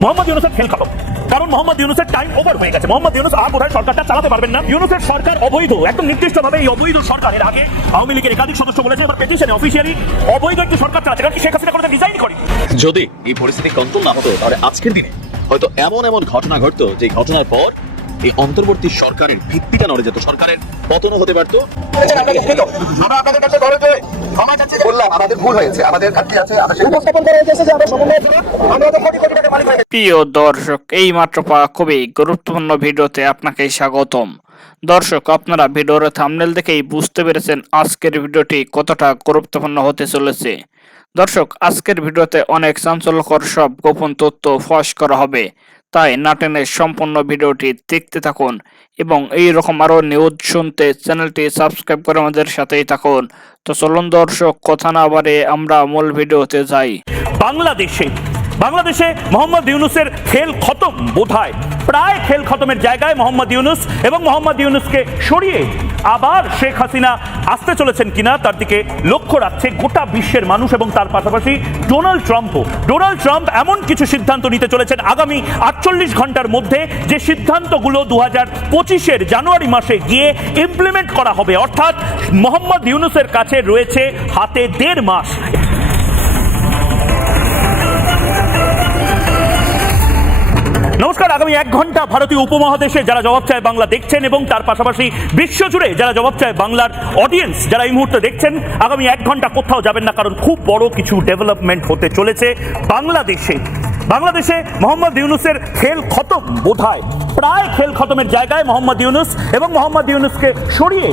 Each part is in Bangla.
মোহাম্মদ ইউনূসের খেল খতম, কারণ মোহাম্মদ ইউনূসের টাইম ওভার হয়ে গেছে। মোহাম্মদ ইউনূস আর বোধহয় সরকারটা চালাতে পারবেন না। ইউনূসের সরকার অবৈধ, একদম নির্দিষ্টভাবে এই অবৈধ সরকারের আগে আওয়ামী লীগের একাধিক সদস্য বলেছে, এবার পেটিশনে অফিসিয়ালি অবৈধ একটি সরকার চালাচ্ছে, কারণ শেখ হাসিনা কোনো ডিজাইন করেনি। যদি এই পরিস্থিতি কন্ট্রোল না হতো তাহলে আজকের দিনে হয়তো এমন এমন ঘটনা ঘটতো যে ঘটনার পর এই অন্তর্বর্তী সরকারের ভিত্তিটা নড়ে যেত, সরকারের পতনও হতে পারতো। আমরা আপনাদের কাছে ধরেছে ক্ষমা চাচ্ছি, বললাম আমাদের ভুল হয়েছে, আমাদের ঘাটতি আছে, আমরা সেই উপস্থাপন করে এসেছে যে আমরা সমন্বয় করে আমাদের কোটি কোটি টাকা মালিক হয়ে গেছি। প্রিয় দর্শক, এই মাত্র পাওয়া খুবই গুরুত্বপূর্ণ ভিডিওতে আপনাকে স্বাগতম। দর্শক, আপনারা ভিডিওর থাম্বনেল দেখেই বুঝতে পেরেছেন আজকের ভিডিওটি কতটা গুরুত্বপূর্ণ হতে চলেছে। দর্শক, আজকের ভিডিওতে অনেক চাঞ্চল্যকর সব গোপন তথ্য ফাঁস করা হবে, তাই না টেনে সম্পূর্ণ ভিডিওটি দেখতে থাকুন এবং এই রকম আরো নিউজ শুনতে চ্যানেলটি সাবস্ক্রাইব করে আমাদের সাথেই থাকুন। তো চলুন দর্শক, কথা না বাড়ে আমরা মূল ভিডিওতে যাই। বাংলাদেশে মোহাম্মদ ইউনূসের খেল খতম, বোধহয় প্রায় খেল খতমের জায়গায় মোহাম্মদ ইউনূস এবং মোহাম্মদ ইউনূসকে সরিয়ে আবার শেখ হাসিনা আসতে চলেছেন কিনা তার দিকে লক্ষ্য রাখছে গোটা বিশ্বের মানুষ এবং তার পাশাপাশি ডোনাল্ড ট্রাম্প এমন কিছু সিদ্ধান্ত নিতে চলেছেন আগামী 48 ঘন্টার মধ্যে, যে সিদ্ধান্তগুলো 2025-এর জানুয়ারি মাসে গিয়ে ইমপ্লিমেন্ট করা হবে। অর্থাৎ মোহাম্মদ ইউনূসের কাছে রয়েছে হাতে 1.5 মাস। নমস্কার, আগামী 1 ঘন্টা ভারতীয় উপমহাদেশে যারা জবাব চায় বাংলা দেখছেন এবং তার পাশাপাশি বিশ্বজুড়ে যারা জবাব চায় বাংলার অডিয়েন্স যারা এই মুহূর্তে দেখছেন, আগামী 1 ঘন্টা কোথাও যাবেন না, কারণ খুব বড় কিছু ডেভেলপমেন্ট হতে চলেছে বাংলাদেশে মোহাম্মদ ইউনূসের খেল খতম, বোধহয় প্রায় খেল খতমের জায়গায় মোহাম্মদ ইউনূস এবং মোহাম্মদ ইউনূসকে সরিয়ে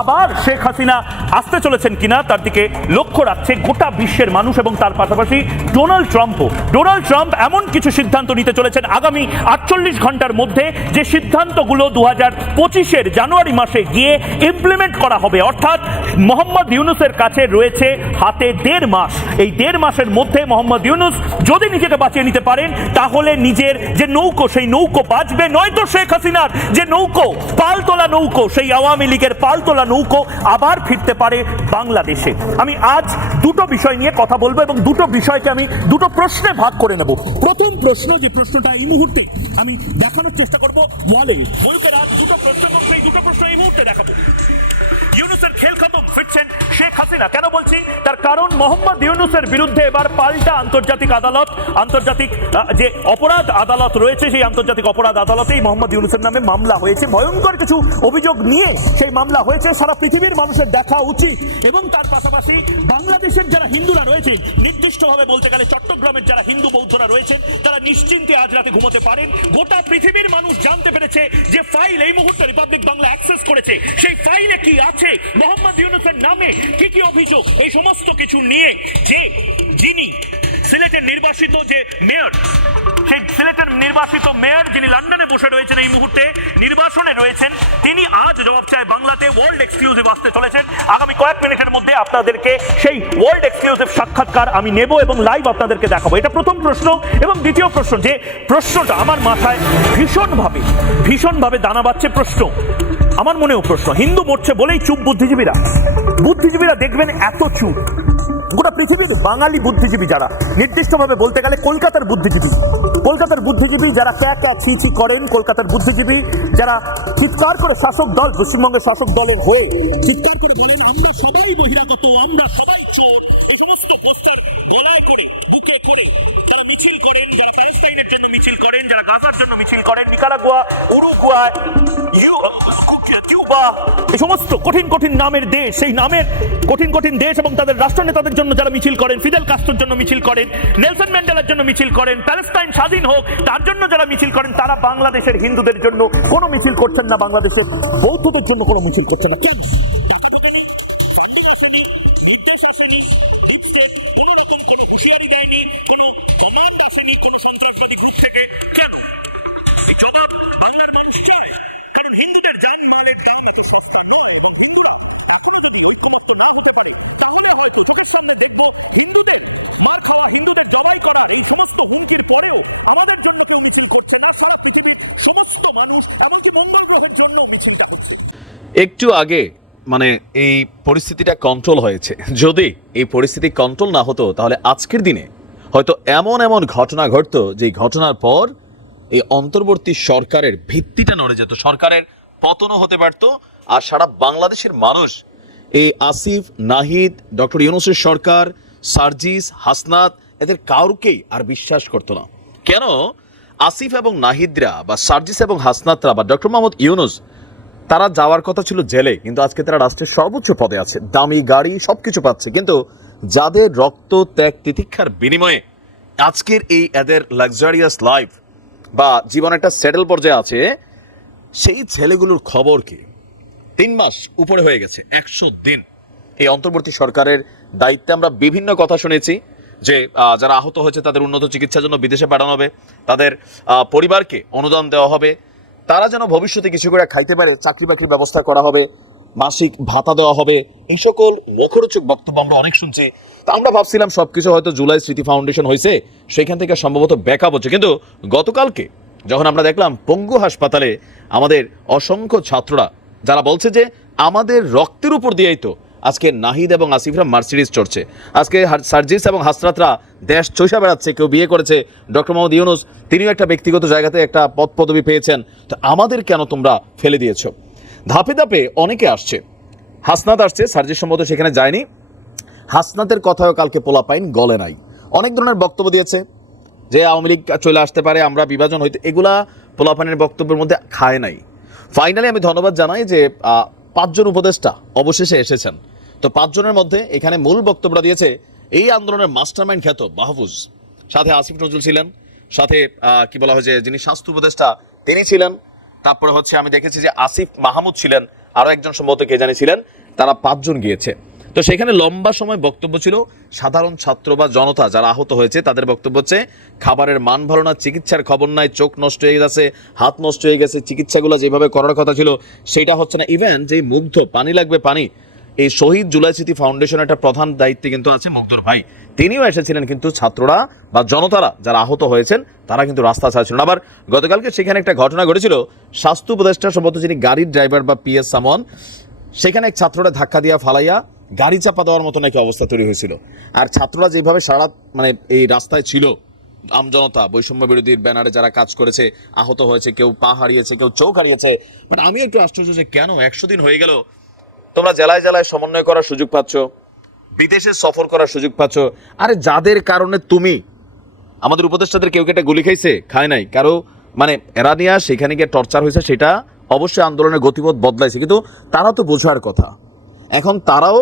আবার শেখ হাসিনা আসতে চলেছেন কিনা তার দিকে লক্ষ্য রাখছে গোটা বিশ্বের মানুষ এবং তার পাশাপাশি ডোনাল্ড ট্রাম্প এমন কিছু সিদ্ধান্ত নিতে চলেছেন আগামী 48 ঘন্টার মধ্যে, যে সিদ্ধান্তগুলো 2025-এর জানুয়ারি মাসে গিয়ে ইমপ্লিমেন্ট করা হবে। অর্থাৎ মোহাম্মদ ইউনূসের কাছে রয়েছে হাতে 1.5 মাস। এই 1.5 মাসের মধ্যে মোহাম্মদ ইউনূস যদি নিজেকে বাঁচিয়ে নিতে পারেন, তাহলে নিজের যে নৌকো সেই নৌকো বাঁচবে, নয়তো শেখ হাসিনার যে নৌকো, পালতোলা নৌকো, সেই আওয়ামী লীগের পালতোলা নৌকো আবার ফিরতে পারে বাংলাদেশে। আমি আজ দুটো বিষয় নিয়ে কথা বলবো এবং দুটো বিষয়কে আমি দুটো প্রশ্নে ভাগ করে নেব। প্রথম প্রশ্ন, যে প্রশ্নটা এই মুহূর্তে আমি দেখানোর চেষ্টা করব ওয়ালে, বলকের আজ দুটো প্রশ্ন এবং সেই দুটো প্রশ্ন এই মুহূর্তে দেখাবো। ইউনূসের খেল খতম, ফিরছেন শেখ হাসিনা। কেন বলছি? তার কারণ মোহাম্মদ ইউনূসের বিরুদ্ধে এবার পাল্টা আন্তর্জাতিক যে অপরাধ আদালত রয়েছে, সেই আন্তর্জাতিক অপরাধ আদালতেই মোহাম্মদ ইউনূসের নামে মামলা হয়েছে। ভয়ঙ্কর কিছু অভিযোগ নিয়ে সেই মামলা হয়েছে। সারা পৃথিবীর মানুষের দেখা উচিত এবং তার পাশাপাশি বাংলাদেশের যারা হিন্দুরা রয়েছেন, নির্দিষ্টভাবে বলতে গেলে চট্টগ্রামের যারা হিন্দু বৌদ্ধরা রয়েছেন, তারা নিশ্চিন্তে আজ রাতে ঘুমোতে পারেন। গোটা পৃথিবীর মানুষ জানতে পেরেছে যে ফাইল এই মুহূর্তে রিপাবলিক বাংলা অ্যাক্সেস করেছে, সেই ফাইলে কি আছে, মোহাম্মদ ইউনূসের নামে কি কি অভিযোগ, এই সমস্ত কিছু নিয়ে যিনি সিলেটের নির্বাসিত যে মেয়র, সেই সিলেটের নির্বাসিত মেয়র যিনি লন্ডনে বসে রয়েছেন, এই মুহূর্তে নির্বাসনে রয়েছেন, তিনি আজ জবাব চায় বাংলাতে ওয়ার্ল্ড এক্সক্লুসিভ আসতে চলেছেন। আগামী কয়েক মিনিটের মধ্যে আপনাদেরকে সেই ওয়ার্ল্ড এক্সক্লুসিভ সাক্ষাৎকার আমি নেব এবং লাইভ আপনাদেরকে দেখাবো। এটা প্রথম প্রশ্ন। এবং দ্বিতীয় প্রশ্ন, যে প্রশ্নটা আমার মাথায় ভীষণভাবে দানা বাঁধছে প্রশ্ন, আমার মনেও প্রশ্ন। হিন্দু মরছে বলেই চুপ বুদ্ধিজীবীরা দেখবেন এত চুপ। গোটা পৃথিবীর বাঙালি বুদ্ধিজীবী যারা, নির্দিষ্টভাবে বলতে গেলে কলকাতার বুদ্ধিজীবী যারা ক্যা ছি করেন, কলকাতার বুদ্ধিজীবী যারা চিৎকার করে শাসক দল, পশ্চিমবঙ্গের শাসক দলের হয়ে চিৎকার করে বলেন আমরা সবাই বহিরাগত, আমরা সবাই চোর, এই সমস্ত পোস্টার গলায় করে বুকে করে যারা মিছিল করেন, যারা প্যালেস্টাইনের জন্য মিছিল করেন, যারা গাজার জন্য মিছিল করেন, নিকারাগুয়া, উরুগুয়ায়, কিউবা, এই সমস্ত কঠিন নামের দেশ, সেই নামের কঠিন দেশ এবং তাদের রাষ্ট্রনেতাদের জন্য যারা মিছিল করেন, ফিদেল কাস্ট্রোর জন্য মিছিল করেন, নেলসন ম্যান্ডেলার জন্য মিছিল করেন, প্যালেস্টাইন স্বাধীন হোক তার জন্য যারা মিছিল করেন, তারা বাংলাদেশের হিন্দুদের জন্য কোনো মিছিল করছেন না, বাংলাদেশের বৌদ্ধদের জন্য কোনো মিছিল করছেন না। জবাব বাংলার মানুষ চায়, কারণ হিন্দুদের জানমালের দাম এত সস্তা নয় এবং হিন্দুরা এখনো যদি ঐক্যমত্য না হতে পারে, আমরা হয়তো চোখের সামনে দেখবো হিন্দুদের মার খাওয়া, হিন্দুদের জবাই করা, এই সমস্ত হুমকির পরেও আমাদের জন্য কেউ মিছিল করছে না। সারা পৃথিবীর সমস্ত মানুষ, এমনকি মঙ্গল গ্রহের জন্য মিছিলটা করছে। একটু আগে এই পরিস্থিতিটা কন্ট্রোল হয়েছে। যদি এই পরিস্থিতি কন্ট্রোল না হতো তাহলে আজকের দিনে হয়তো এমন এমন ঘটনা ঘটতো যে ঘটনার পর এই অন্তর্বর্তী সরকারের ভিত্তিটা নড়ে যেত, সরকারের পতনও হতে পারত, আর সারা বাংলাদেশের মানুষ এই আসিফ, নাহিদ, ডক্টর ইউনূসের সরকার, সার্জিস, হাসনাত এদের কাউকেই আর বিশ্বাস করতো না। কেন? আসিফ এবং নাহিদরা বা সার্জিস এবং হাসনাতরা বা ডক্টর মোহাম্মদ ইউনূস তারা যাওয়ার কথা ছিল জেলে, কিন্তু আজকে তারা রাষ্ট্রের সর্বোচ্চ পদে আছে, দামি গাড়ি সবকিছু পাচ্ছে, কিন্তু যাদের রক্ত ত্যাগ তিতিক্ষার বিনিময়ে আজকের এই এদের লাক্সারিয়াস লাইফ বা জীবন একটা সেটেল পর্যায়ে আছে, সেই ছেলেগুলোর খবর কি? 3 মাস উপরে হয়ে গেছে, 100 দিন এই অন্তর্বর্তী সরকারের দায়িত্বে আমরা বিভিন্ন কথা শুনেছি যে যারা আহত হয়েছে তাদের উন্নত চিকিৎসার জন্য বিদেশে পাঠানো হবে, তাদের পরিবারকে অনুদান দেওয়া হবে, তারা যেন ভবিষ্যতে কিছু করে খাইতে পারে, চাকরি বাকরির ব্যবস্থা করা হবে, মাসিক ভাতা দেওয়া হবে। এই সকল মুখরোচক বক্তব্য আমরা অনেক শুনছি। তো আমরা ভাবছিলাম সবকিছু হয়তো জুলাই স্মৃতি ফাউন্ডেশন হয়েছে, সেখান থেকে সম্ভবত ব্যাকআপ হচ্ছে, কিন্তু গতকালকে যখন আমরা দেখলাম পঙ্গু হাসপাতালে আমাদের অসংখ্য ছাত্ররা যারা বলছে যে আমাদের রক্তের উপর দিয়েই তো আজকে নাহিদ এবং আসিফরা মার্সিডিজ চড়ছে, আজকে সার্জিস এবং হাসরাতরা দেশ চৈষা বেড়াচ্ছে, কেউ বিয়ে করেছে, ডক্টর মোহাম্মদ ইউনূস তিনিও একটা ব্যক্তিগত জায়গাতে একটা পদ পদবি পেয়েছেন, তো আমাদের কেন তোমরা ফেলে দিয়েছো? ধাপে ধাপে অনেকে আসছে, হাসনাত আসছে, সার্জিস সম্ভবত সেখানে যায়নি, হাসনাতের কথাও কালকে পোলাপাইন গলে নাই, অনেক ধরনের বক্তব্য দিয়েছে যে আওয়ামী লীগ চলে আসতে পারে, আমরা বিভাজন হইতে, এগুলা পোলাপানের বক্তব্যের মধ্যে খায় নাই। ফাইনালি আমি ধন্যবাদ জানাই যে 5 জন উপদেষ্টা অবশেষে এসেছেন। তো 5 জনের মধ্যে এখানে মূল বক্তব্যটা দিয়েছে এই আন্দোলনের মাস্টারমাইন্ড খ্যাত মাহফুজ, সাথে আসিফ নজরুল ছিলেন, সাথে কি বলা হয় যে যিনি স্বাস্থ্য উপদেষ্টা তিনি ছিলেন, তারপরে হচ্ছে আমি দেখেছি যে আসিফ মাহমুদ ছিলেন, আরো একজন সম্ভবত কে জানি ছিলেন, তারা 5 জন গিয়েছে। তো সেখানে লম্বা সময় বক্তব্য ছিল সাধারণ ছাত্র বা জনতা যারা আহত হয়েছে তাদের বক্তব্য হচ্ছে খাবারের মান ভালো না, চিকিৎসার খবর নাই, চোখ নষ্ট হয়ে গেছে, হাত নষ্ট হয়ে গেছে, চিকিৎসাগুলো যেভাবে করার কথা ছিল সেটা হচ্ছে না। ইভেন যে মুগ্ধ, পানি লাগবে পানি, এই শহীদ জুলাই স্মৃতি ফাউন্ডেশনের একটা প্রধান দায়িত্বে কিন্তু আছে মুগ্ধর ভাই, তিনিও এসেছিলেন, কিন্তু ছাত্ররা বা জনতারা যারা আহত হয়েছেন তারা কিন্তু রাস্তা ছাড়ছিলেন। আবার গতকালকে সেখানে একটা ঘটনা ঘটেছিল, স্বাস্থ্য উপদেষ্টা সম্ভবত যিনি গাড়ির ড্রাইভার বা পিএস সামন, সেখানে এক ছাত্ররা ধাক্কা দিয়া ফালাইয়া গাড়ি চাপা দেওয়ার মতো নাকি অবস্থা তৈরি হয়েছিল। আর ছাত্ররা যেভাবে সারা মানে এই রাস্তায় ছিল, আমজনতা বৈষম্য বিরোধীর ব্যানারে যারা কাজ করেছে, আহত হয়েছে, কেউ পা হারিয়েছে, কেউ চোখ হারিয়েছে, মানে আমি একটু আশ্চর্য যে কেন 100 দিন হয়ে গেল তোমরা জেলায় জেলায় সমন্বয় করার সুযোগ পাচ্ছ, বিদেশে সফর করার সুযোগ পাচ্ছ, আরে যাদের কারণে তুমি আমাদের উপদেষ্টাদের কেউ কেটে গুলি খাইছে, খায় নাই কারো, মানে এরা নিয়ে সেখানে গিয়ে টর্চার হয়েছে, সেটা অবশ্যই আন্দোলনের গতিপথ বদলাইছে, কিন্তু তারা তো বোঝার কথা। এখন তারাও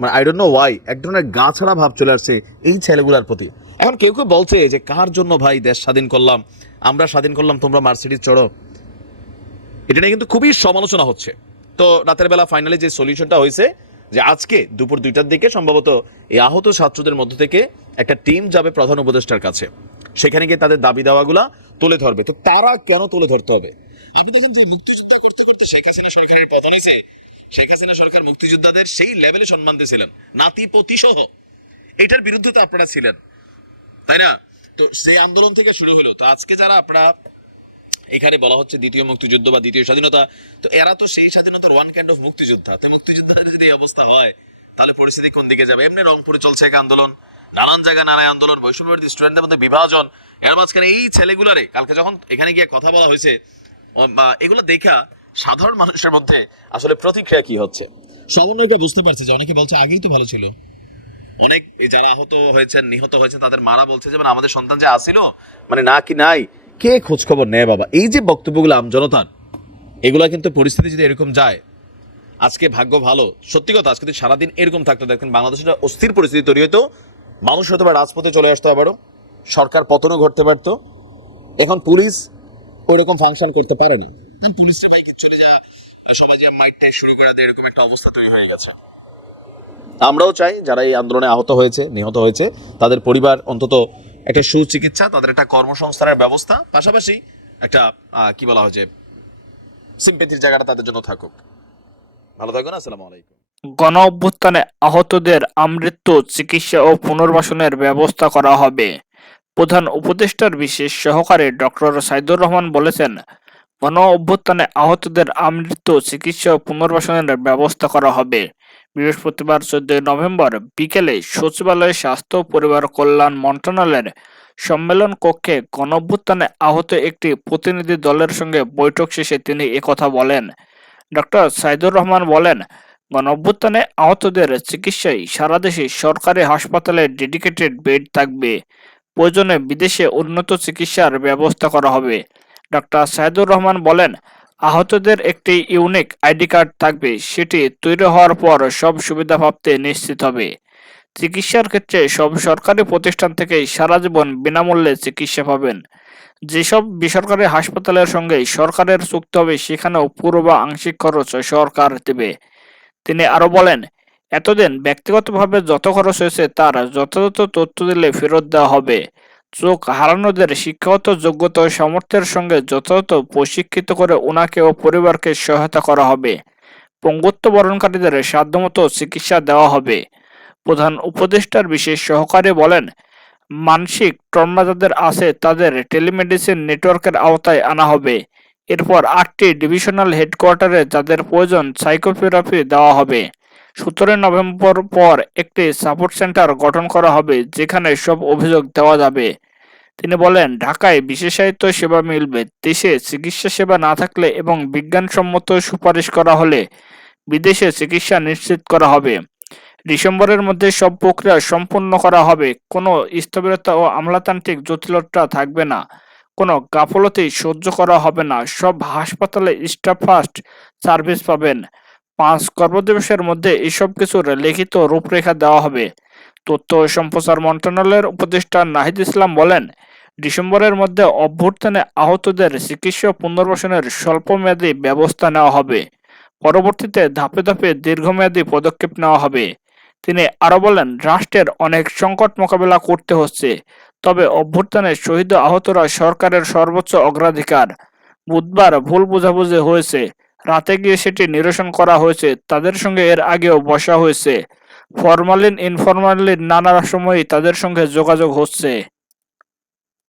মানে আই ডোন্ট নো ওয়াই এক ধরনের গা ছাড়া ভাব চলে আসছে এই ছেলেগুলোর প্রতি। এখন কেউ কেউ বলছে যে কার জন্য ভাই দেশ স্বাধীন করলাম, আমরা স্বাধীন করলাম, তোমরা মার্সিডিজ চড়ো, এটা নিয়ে কিন্তু খুবই সমালোচনা হচ্ছে। তো রাতের বেলা ফাইনালি যে সলিউশনটা হয়েছে যে আজকে দুপুর 2টার দিকে সম্ভবত এই আহত ছাত্রদের মধ্য থেকে একটা টিম যাবে প্রধান উপদেষ্টার কাছে, সেখানে গিয়ে তাদের দাবি দাওয়াগুলা তুলে ধরবে। তো তারা কেন তুলে ধরতে হবে? আপনি দেখেন যে মুক্তিযোদ্ধা করতে করতে শেখ হাসিনা সরকারের পতন হয়েছে, শেখ হাসিনা সরকার মুক্তিযোদ্ধাদের সেই লেভেলে সম্মান দিয়েছিলেন, নাতিপতি সহ, এটার বিরুদ্ধে তো আপনারা ছিলেন, তাই না? তো সেই আন্দোলন থেকে শুরু হলো। তো আজকে যারা আপনারা এখানে বলা হচ্ছে দ্বিতীয় মুক্তিযুদ্ধ বা দ্বিতীয় স্বাধীনতা, তো এরা তো সেই স্বাধীনতার ওয়ান কাইন্ড অফ মুক্তিযোদ্ধা। তো মুক্তিযোদ্ধাদের যদি এই অবস্থা হয় তাহলে পরিস্থিতি কোন দিকে যাবে? এমনি রংপুরে চলছে এক আন্দোলন, নানান জায়গায় নানান আন্দোলন, বৈষম্যবিরোধী স্টুডেন্টদের মধ্যে বিভাজন, এর মাঝখানে এই ছেলেগুলারে কালকে যখন এখানে গিয়ে কথা বলা হয়েছে, এগুলো দেখা সাধারণ মানুষের মধ্যে আসলে প্রতিক্রিয়া কি হচ্ছে সমন্বয়টা বুঝতে পারছে যে অনেকে বলছে আগেই তো ভালো ছিল, অনেক যারা আহত হয়েছেন, নিহত হয়েছেন, তাদের মারা বলছে যে আমাদের সন্তান যে আসিল মানে না কি নাই, কে খোঁজ খবর নেয় বাবা? এই যে বক্তব্যগুলো আমজনতার, এগুলা কিন্তু পরিস্থিতি যদি এরকম যায়, আজকে ভাগ্য ভালো, সত্যি কথা, আজকে যদি সারাদিন এরকম থাকতো দেখেন বাংলাদেশে অস্থির পরিস্থিতি তৈরি হতো, মানুষ হয়তো বা রাজপথে চলে আসতো, আবারও সরকার পতনও ঘটতে পারতো। এখন পুলিশ ওইরকম ফাংশন করতে পারে না, পুলিশের ভাই চলে যা সমাজে মাইটটাই শুরু করে দেয়, এরকম একটা অবস্থা তৈরি হয়ে গেছে। আমরাও চাই যারা এই আন্দোলনে আহত হয়েছে, নিহত হয়েছে, তাদের পরিবার অন্তত একটা সুচিকিৎসা, তাদের একটা কর্মসংস্থানের ব্যবস্থা, পাশাপাশি একটা কি বলা হয় যে সিম্পেথির জায়গাটা তাদের জন্য থাকুক। ভালো থাকুন, আসসালামু আলাইকুম। গণ অভ্যুত্থানে আহতদের আমৃত্যু চিকিৎসা ও পুনর্বাসনের ব্যবস্থা করা হবে। প্রধান উপদেষ্টার বিশেষ সহকারী ডক্টর সাইদুর রহমান বলেছেন, গণ অভ্যুত্থানে আহতদের আমৃত্যু চিকিৎসা ও পুনর্বাসনের ব্যবস্থা করা হবে। বৃহস্পতিবার 14 নভেম্বর বিকেলে সচিবালয়ে স্বাস্থ্য ও পরিবার কল্যাণ মন্ত্রণালয়ের সম্মেলন কক্ষে গণঅভ্যুত্থানে আহত একটি প্রতিনিধি দলের সঙ্গে বৈঠক শেষে তিনি একথা বলেন। ডক্টর সাইদুর রহমান বলেন, গণঅভ্যুত্থানে আহতদের চিকিৎসায় সারা দেশে সরকারি হাসপাতালে ডেডিকেটেড বেড থাকবে। প্রয়োজনে বিদেশে উন্নত চিকিৎসার ব্যবস্থা করা হবে। ডক্টর সাইদুর রহমান বলেন, আহতদের একটি ইউনিক আইডি কার্ড থাকবে, সেটি তৈরি হওয়ার পর সব সুবিধা প্রাপ্তি নিশ্চিত হবে। চিকিৎসার ক্ষেত্রে সব সরকারি প্রতিষ্ঠান থেকেই সারা জীবন বিনামূল্যে চিকিৎসা পাবেন। যেসব বেসরকারি হাসপাতালের সঙ্গে সরকারের চুক্তি হবে সেখানেও পুরো বা আংশিক খরচ সরকার দেবে। তিনি আরো বলেন, এতদিন ব্যক্তিগতভাবে যত খরচ হয়েছে তার যথাযথ তথ্য দিলে ফেরত দেওয়া হবে। চোখ হারানোদের শিক্ষাগত যোগ্যতা ও সামর্থ্যের সঙ্গে যথাযথ প্রশিক্ষিত করে ওনাকে ও পরিবারকে সহায়তা করা হবে। পঙ্গুত্ব বরণকারীদের সাধ্যমতো চিকিৎসা দেওয়া হবে। প্রধান উপদেষ্টার বিশেষ সহকারী বলেন, মানসিক ট্রমা যাদের আছে তাদের টেলিমেডিসিন নেটওয়ার্কের আওতায় আনা হবে। এরপর 8টি ডিভিশনাল হেডকোয়ার্টারে যাদের প্রয়োজন সাইকোথেরাপি দেওয়া হবে। 17 নভেম্বর পর একটি সাপোর্ট সেন্টার গঠন করা হবে যেখানে সব অভিযোগ দেওয়া যাবে। তিনি বলেন, ঢাকায় বিশেষায়িত সেবা মিলবে। দেশে চিকিৎসা সেবা না থাকলে এবং বিজ্ঞানসম্মত সুপারিশ করা হলে বিদেশে চিকিৎসা নিশ্চিত করা হবে। ডিসেম্বরের মধ্যে সব প্রক্রিয়া সম্পূর্ণ করা হবে। কোনো স্থবিরতা ও আমলাতান্ত্রিক জটিলতা থাকবে না। কোনো গাফলতি সহ্য করা হবে না। সব হাসপাতালে স্টাফ ফার্স্ট সার্ভিস পাবেন। 5 কর্মদিবসের মধ্যে এসব কিছুর লিখিত রূপরেখা দেওয়া হবে। তথ্য ও সম্প্রচার মন্ত্রণালয়ের উপদেষ্টা নাহিদ ইসলাম বলেন, ডিসেম্বরের মধ্যে অভ্যুত্থানে আহতদের চিকিৎসা পুনর্বাসনের স্বল্পমেয়াদী ব্যবস্থা নেওয়া হবে। পরবর্তীতে ধাপে ধাপে দীর্ঘমেয়াদী পদক্ষেপ নেওয়া হবে। তিনি আরো বলেন, রাষ্ট্রের অনেক সংকট মোকাবেলা করতে হচ্ছে, তবে অভ্যুত্থানে শহীদ ও আহতরা সরকারের সর্বোচ্চ অগ্রাধিকার। বুধবার ভুল বোঝাবুঝি হয়েছে, রাতে গিয়ে সেটি নিরসন করা হয়েছে। তাদের সঙ্গে এর আগেও বসা হয়েছে। ফরমালিন ইনফরমালিন নানা সময়ে তাদের সঙ্গে যোগাযোগ হচ্ছে।